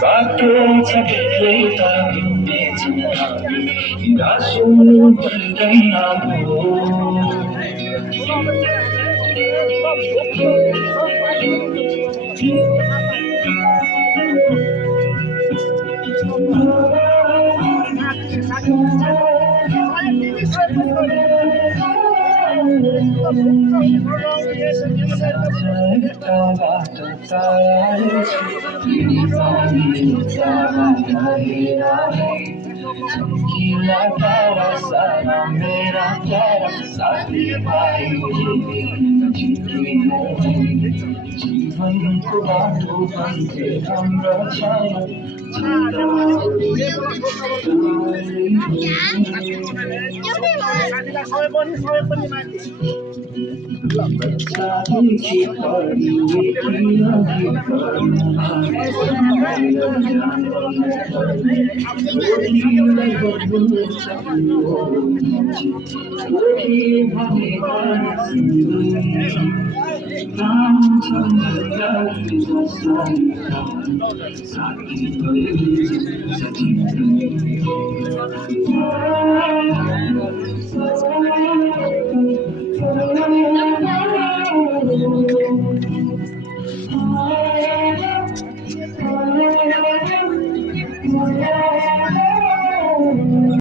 बाटो छ भित्रै त हिँड्नेछौँ हामी निराशो पर्दैन भो चमकीला तारा सारा मेरा प्यारा साथी भाइ जीवनको बाटो भन्थे हाम्रो छाया